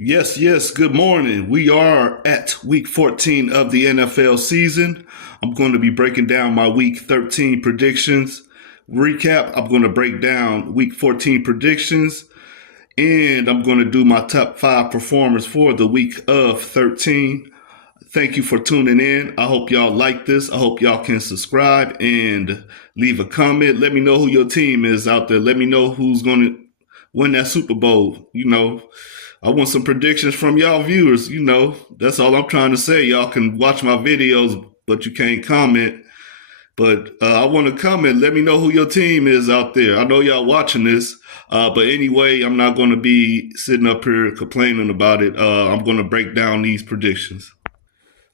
Yes. Good morning. We are at week 14 of the NFL season. I'm going to be breaking down my week 13 predictions. Recap, I'm going to break down week 14 predictions and I'm going to do my top five performers for the week of 13. Thank you for tuning in. I hope y'all like this. I hope y'all can subscribe and leave a comment. Let me know who your team is out there. Let me know who's going to win that Super Bowl. I want some predictions from y'all viewers. That's all I'm trying to say. Y'all can watch my videos, but you can't comment. But I want to comment. Let me know who your team is out there. I know y'all watching this. But anyway, I'm not going to be sitting up here complaining about it. I'm going to break down these predictions.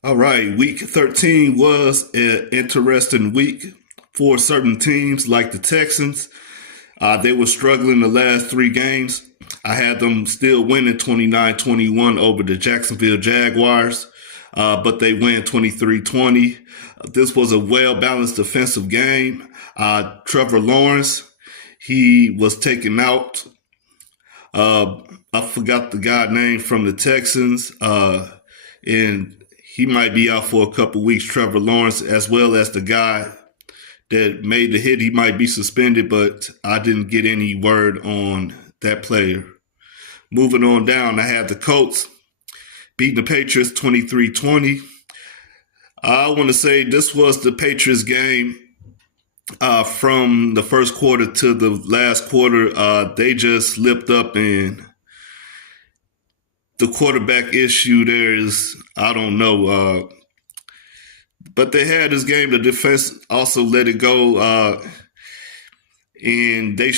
All right, week 13 was an interesting week for certain teams like the Texans. They were struggling the last three games. I had them still winning 29-21 over the Jacksonville Jaguars, but they win 23-20. This was a well-balanced defensive game. Trevor Lawrence, he was taken out. I forgot the guy name from the Texans, and he might be out for a couple weeks, Trevor Lawrence, as well as the guy that made the hit. He might be suspended, but I didn't get any word on that player. Moving on down, I had the Colts beating the Patriots 23-20. I want to say this was the Patriots game from the first quarter to the last quarter. They just slipped up, and the quarterback issue there is, I don't know. But they had this game. The defense also let it go, and they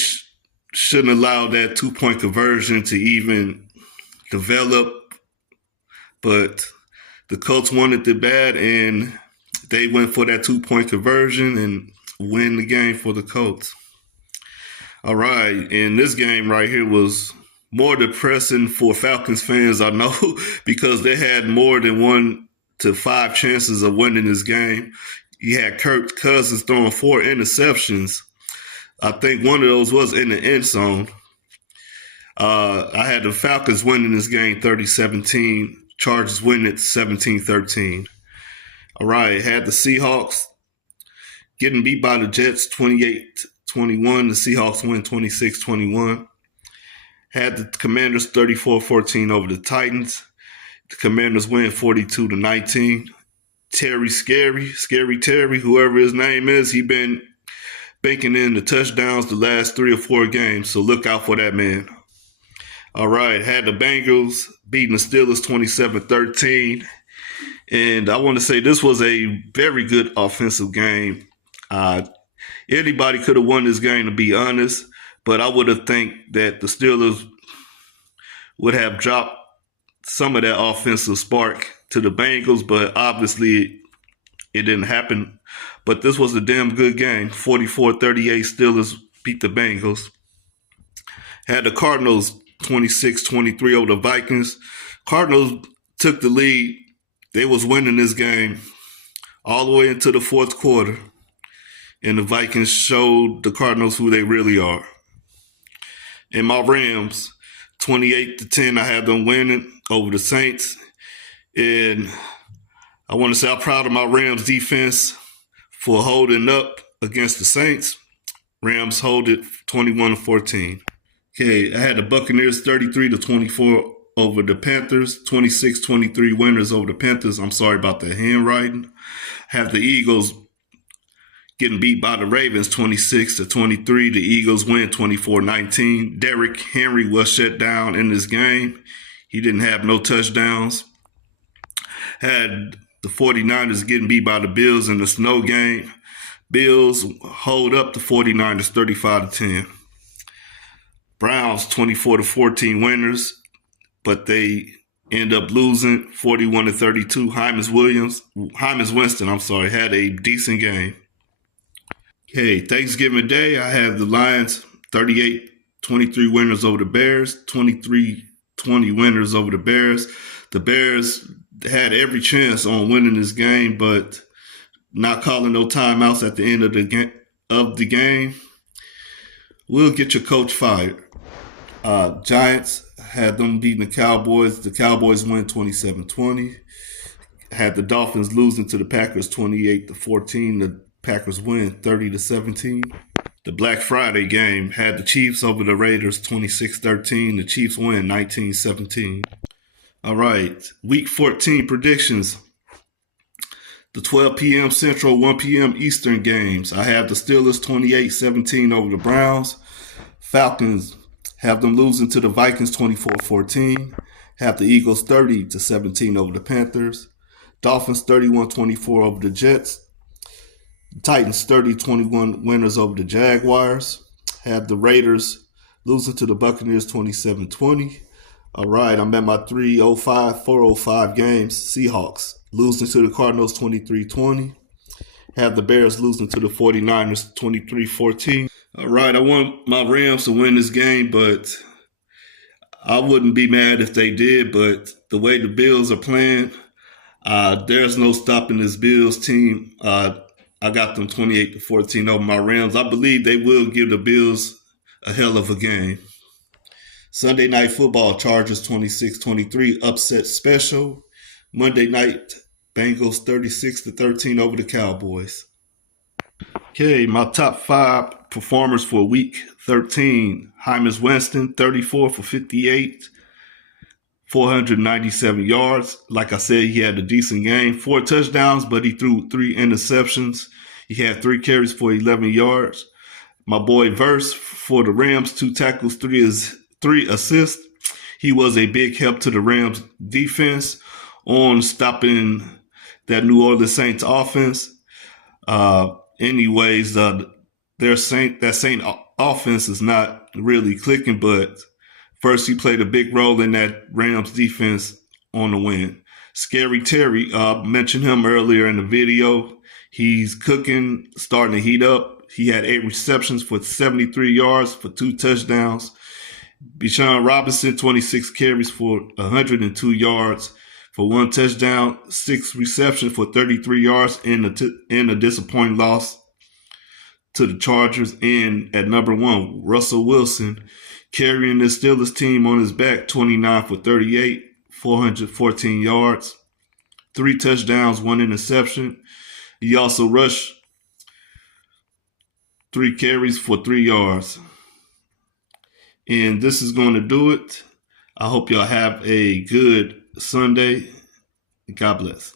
shouldn't allow that two-point conversion to even develop. But the Colts wanted it bad, and they went for that two-point conversion and win the game for the Colts. All right, and this game right here was more depressing for Falcons fans, I know, because they had more than 1 to 5 chances of winning this game. You had Kirk Cousins throwing 4 interceptions. I think one of those was in the end zone. I had the Falcons winning this game 30-17. Chargers winning it 17-13. All right, had the Seahawks getting beat by the Jets 28-21. The Seahawks win 26-21. Had the Commanders 34-14 over the Titans. The Commanders win 42-19. Scary Terry, whoever his name is, he been banking in the touchdowns the last 3 or 4 games, so look out for that man. All right, had the Bengals beating the Steelers 27-13. And I want to say this was a very good offensive game. Anybody could have won this game, to be honest, but I would have think that the Steelers would have dropped some of that offensive spark to the Bengals, but obviously it didn't happen. But this was a damn good game. 44-38 Steelers beat the Bengals. Had the Cardinals 26-23 over the Vikings. Cardinals took the lead. They was winning this game all the way into the fourth quarter. And the Vikings showed the Cardinals who they really are. And my Rams, 28-10, I had them winning over the Saints. And I want to say I'm proud of my Rams defense for holding up against the Saints. Rams hold it 21-14. Okay, I had the Buccaneers 33-24 over the Panthers, 26-23 winners over the Panthers. I'm sorry about the handwriting. Have the Eagles getting beat by the Ravens 26-23. The Eagles win 24-19. Derrick Henry was shut down in this game. He didn't have no touchdowns. Had the 49ers getting beat by the Bills in the snow game. Bills hold up the 49ers 35-10. Browns 24-14 winners, but they end up losing 41-32. Jameis Winston, had a decent game. Okay, Thanksgiving Day, I have the Lions 38-23 winners over the Bears, 23-20 winners over the Bears. The Bears had every chance on winning this game, but not calling no timeouts at the end of the game will get your coach fired. Giants had them beating the Cowboys. The Cowboys win 27-20. Had the Dolphins losing to the Packers 28-14. The Packers win 30-17. The Black Friday game had the Chiefs over the Raiders 26-13. The Chiefs win 19-17. All right, Week 14 predictions. The 12 p.m. Central, 1 p.m. Eastern games. I have the Steelers 28-17 over the Browns. Falcons have them losing to the Vikings 24-14. Have the Eagles 30-17 over the Panthers. Dolphins 31-24 over the Jets. Titans 30-21 winners over the Jaguars. Have the Raiders losing to the Buccaneers 27-20. All right, I'm at my 405 games. Seahawks losing to the Cardinals 23-20. Have the Bears losing to the 49ers 23-14. All right, I want my Rams to win this game, but I wouldn't be mad if they did. But the way the Bills are playing, there's no stopping this Bills team. I got them 28-14 over my Rams. I believe they will give the Bills a hell of a game. Sunday Night Football, Chargers 26-23, upset special. Monday night, Bengals 36-13 over the Cowboys. Okay, my top 5 performers for Week 13. Jameis Winston, 34 for 58, 497 yards. Like I said, he had a decent game. 4 touchdowns, but he threw 3 interceptions. He had 3 carries for 11 yards. My boy Verse for the Rams, 2 tackles, 3 assists. He was a big help to the Rams defense on stopping that New Orleans Saints offense. That Saint offense is not really clicking, but first he played a big role in that Rams defense on the win. Scary Terry, mentioned him earlier in the video. He's cooking, starting to heat up. He had 8 receptions for 73 yards for 2 touchdowns. Bijan Robinson, 26 carries for 102 yards for 1 touchdown, 6 receptions for 33 yards in a disappointing loss to the Chargers. And at number 1, Russell Wilson, carrying the Steelers team on his back, 29 for 38, 414 yards, 3 touchdowns, 1 interception. He also rushed 3 carries for 3 yards. And this is going to do it. I hope y'all have a good Sunday. God bless.